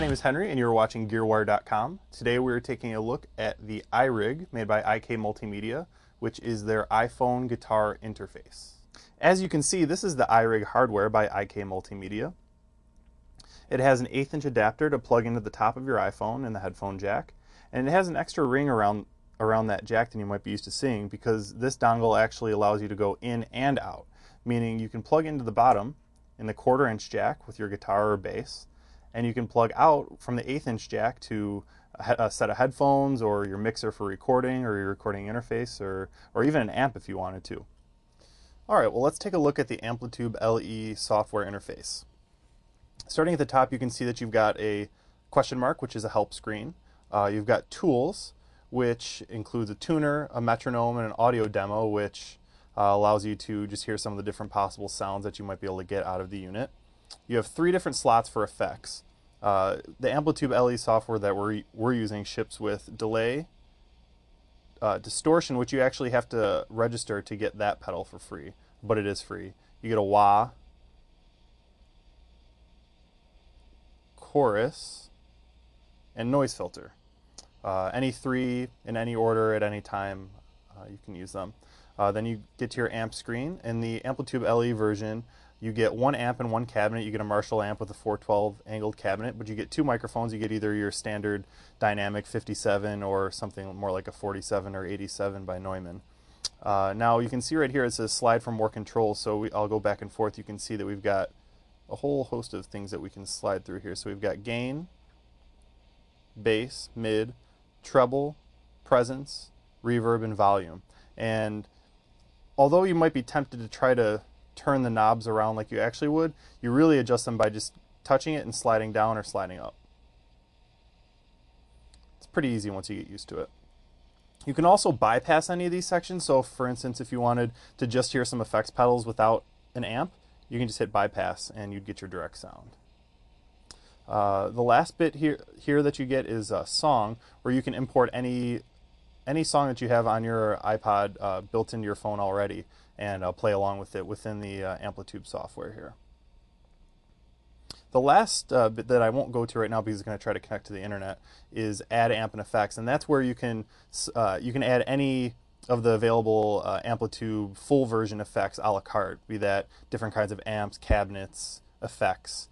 My name is Henry and you're watching Gearwire.com. Today we're taking a look at the iRig made by IK Multimedia, which is their iPhone guitar interface. As you can see, this is the iRig hardware by IK Multimedia. It has an 1/8 inch adapter to plug into the top of your iPhone and the headphone jack, and it has an extra ring around that jack than you might be used to seeing, because this dongle actually allows you to go in and out, meaning you can plug into the bottom in the 1/4 inch jack with your guitar or bass, and you can plug out from the 1/8 inch jack to a set of headphones or your mixer for recording or your recording interface or even an amp if you wanted to. Alright, well let's take a look at the AmpliTube LE software interface. Starting at the top, you can see that you've got a question mark, which is a help screen. You've got tools, which includes a tuner, a metronome, and an audio demo, which allows you to just hear some of the different possible sounds that you might be able to get out of the unit. You have 3 different slots for effects. The AmpliTube LE software that we're using ships with delay, distortion, which you actually have to register to get that pedal for free, but it is free. You get a wah, chorus, and noise filter. Any 3 in any order at any time, you can use them. Then you get to your amp screen. In the AmpliTube LE version, you get 1 amp and 1 cabinet. You get a Marshall amp with a 412 angled cabinet, but you get 2 microphones. You get either your standard dynamic 57 or something more like a 47 or 87 by Neumann. Now you can see right here it says slide for more control, so I'll go back and forth. You can see that we've got a whole host of things that we can slide through here. So we've got gain, bass, mid, treble, presence, reverb, and volume. And although you might be tempted to try to turn the knobs around like you actually would, you really adjust them by just touching it and sliding down or sliding up. It's pretty easy once you get used to it. You can also bypass any of these sections. So for instance, if you wanted to just hear some effects pedals without an amp, you can just hit bypass and you'd get your direct sound. The last bit here that you get is a song, where you can import any song that you have on your iPod built into your phone already, and play along with it within the AmpliTube software here. The last bit that I won't go to right now because it's going to try to connect to the internet is add amp and effects, and that's where you can add any of the available AmpliTube full version effects a la carte, be that different kinds of amps, cabinets, effects,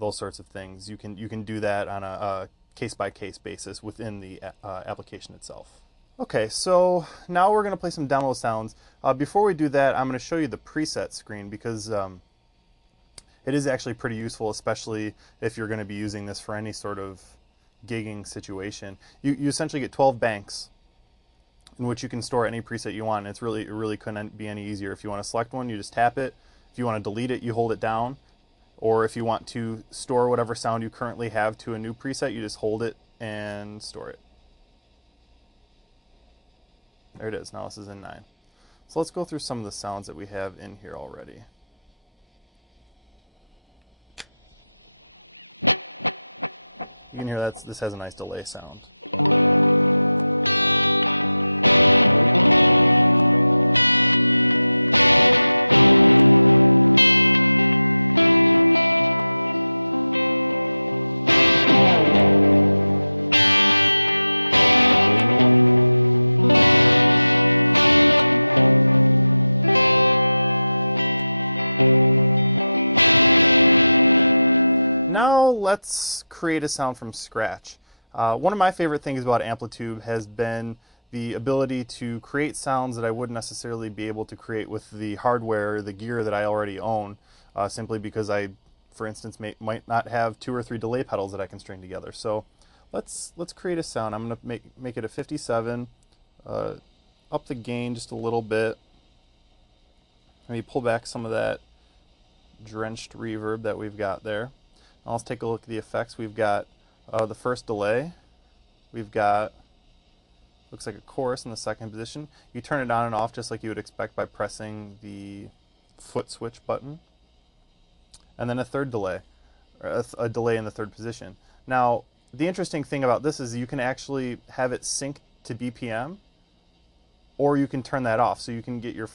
those sorts of things. You can do that on a case-by-case basis within the application itself. Okay, so now we're going to play some demo sounds. Before we do that, I'm going to show you the preset screen, because it is actually pretty useful, especially if you're going to be using this for any sort of gigging situation. You essentially get 12 banks in which you can store any preset you want. And it really couldn't be any easier. If you want to select one, you just tap it. If you want to delete it, you hold it down. Or if you want to store whatever sound you currently have to a new preset, you just hold it and store it. There it is. Now this is in 9. So let's go through some of the sounds that we have in here already. You can hear this has a nice delay sound. Now let's create a sound from scratch. One of my favorite things about AmpliTube has been the ability to create sounds that I wouldn't necessarily be able to create with the hardware, the gear that I already own, simply because I, for instance, might not have 2 or 3 delay pedals that I can string together. So let's create a sound. I'm going to make it a 57, up the gain just a little bit. Maybe pull back some of that drenched reverb that we've got there. Now let's take a look at the effects. We've got the first delay. We've got, looks like a chorus in the 2nd position. You turn it on and off just like you would expect by pressing the foot switch button. And then a 3rd delay, or a delay in the 3rd position. Now, the interesting thing about this is you can actually have it sync to BPM, or you can turn that off, so you can get your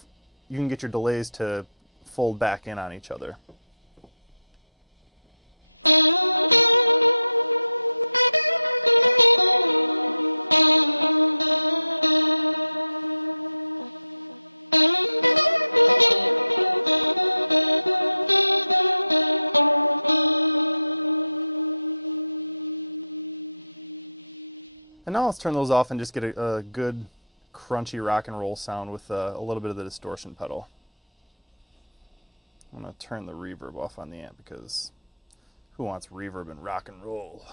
delays to fold back in on each other. And now let's turn those off and just get a good crunchy rock and roll sound with a little bit of the distortion pedal. I'm going to turn the reverb off on the amp because who wants reverb and rock and roll?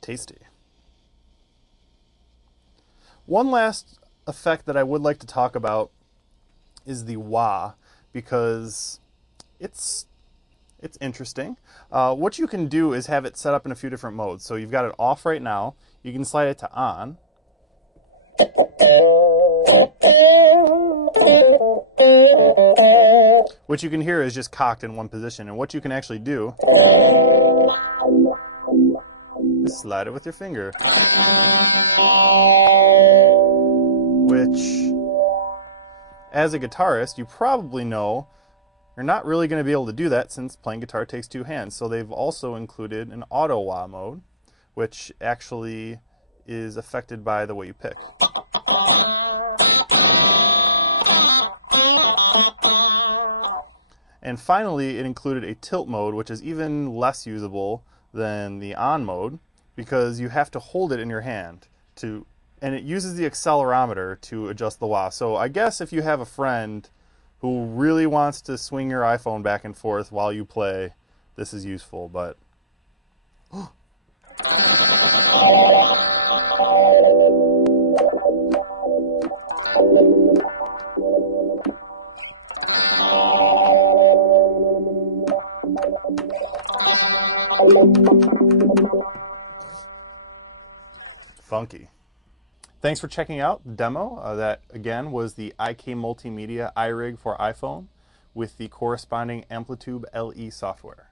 Tasty. One last effect that I would like to talk about is the wah, because it's interesting. What you can do is have it set up in a few different modes. So you've got it off right now. You can slide it to on. What you can hear is just cocked in one position. And what you can actually do is slide it with your finger. Which, as a guitarist, you probably know you're not really going to be able to do that since playing guitar takes two hands. So they've also included an auto wah mode, which actually is affected by the way you pick. And finally, it included a tilt mode, which is even less usable than the on mode, because you have to hold it in your hand and it uses the accelerometer to adjust the wah. So I guess if you have a friend who really wants to swing your iPhone back and forth while you play, this is useful, but funky. Thanks for checking out the demo. That, again, was the IK Multimedia IRig for iPhone with the corresponding AmpliTube LE software.